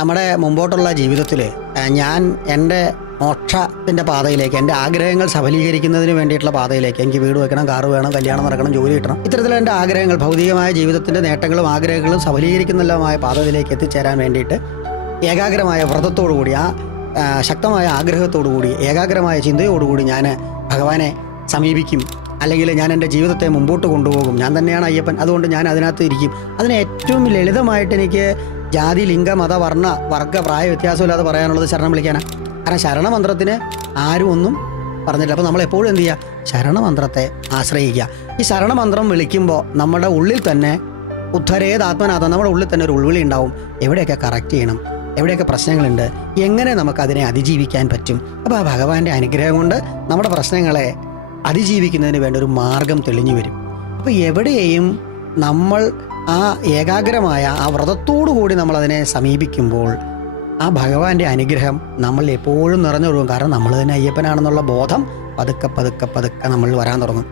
നമ്മുടെ മുമ്പോട്ടുള്ള ജീവിതത്തിൽ ഞാൻ എൻ്റെ മോക്ഷത്തിൻ്റെ പാതയിലേക്ക്, എൻ്റെ ആഗ്രഹങ്ങൾ സഫലീകരിക്കുന്നതിന് വേണ്ടിയിട്ടുള്ള പാതയിലേക്ക്, എനിക്ക് വീട് വെക്കണം, കാറ് വേണം, കല്യാണം നടക്കണം, ജോലി കിട്ടണം, ഇത്തരത്തിലുള്ള എൻ്റെ ആഗ്രഹങ്ങൾ, ഭൗതികമായ ജീവിതത്തിൻ്റെ നേട്ടങ്ങളും ആഗ്രഹങ്ങളും സഫലീകരിക്കുന്നതുമായ പാതയിലേക്ക് എത്തിച്ചേരാൻ വേണ്ടിയിട്ട് ഏകാഗ്രമായ വ്രതത്തോടുകൂടി, ശക്തമായ ആഗ്രഹത്തോടുകൂടി, ഏകാഗ്രമായ ചിന്തയോടുകൂടി ഞാൻ ഭഗവാനെ സമീപിക്കും. അല്ലെങ്കിൽ ഞാൻ എൻ്റെ ജീവിതത്തെ മുമ്പോട്ട് കൊണ്ടുപോകും. ഞാൻ തന്നെയാണ് അയ്യപ്പൻ, അതുകൊണ്ട് ഞാൻ അതിനകത്ത് ഇരിക്കും. അതിന് ഏറ്റവും ലളിതമായിട്ട് എനിക്ക് ജാതി, ലിംഗ, മത, വർണ്ണ, വർഗ്ഗ, പ്രായ വ്യത്യാസമില്ലാതെ പറയാനുള്ളത് ശരണം വിളിക്കാനാണ്. കാരണം ശരണമന്ത്രത്തിന് ആരും ഒന്നും പറഞ്ഞില്ല. അപ്പോൾ നമ്മൾ എപ്പോഴും എന്ത് ചെയ്യുക? ശരണമന്ത്രത്തെ ആശ്രയിക്കുക. ഈ ശരണമന്ത്രം വിളിക്കുമ്പോൾ നമ്മുടെ ഉള്ളിൽ തന്നെ ഉദ്ധരേത് ആത്മനാഥം, നമ്മുടെ ഉള്ളിൽ തന്നെ ഒരു ഉൾവിളി ഉണ്ടാവും. എവിടെയൊക്കെ കറക്റ്റ് ചെയ്യണം, എവിടെയൊക്കെ പ്രശ്നങ്ങളുണ്ട്, എങ്ങനെ നമുക്കതിനെ അതിജീവിക്കാൻ പറ്റും. അപ്പോൾ ആ ഭഗവാന്റെ അനുഗ്രഹം കൊണ്ട് നമ്മുടെ പ്രശ്നങ്ങളെ അതിജീവിക്കുന്നതിന് വേണ്ട ഒരു മാർഗം തെളിഞ്ഞു വരും. അപ്പോൾ എവിടെയും നമ്മൾ ആ ഏകാഗ്രമായ ആ വ്രതത്തോടു കൂടി നമ്മളതിനെ സമീപിക്കുമ്പോൾ ആ ഭഗവാന്റെ അനുഗ്രഹം നമ്മൾ എപ്പോഴും നിറഞ്ഞൊഴുകും. കാരണം നമ്മൾ തന്നെ അയ്യപ്പനാണെന്നുള്ള ബോധം പതുക്കെ പതുക്കെ പതുക്കെ നമ്മൾ വരാൻ തുടങ്ങും.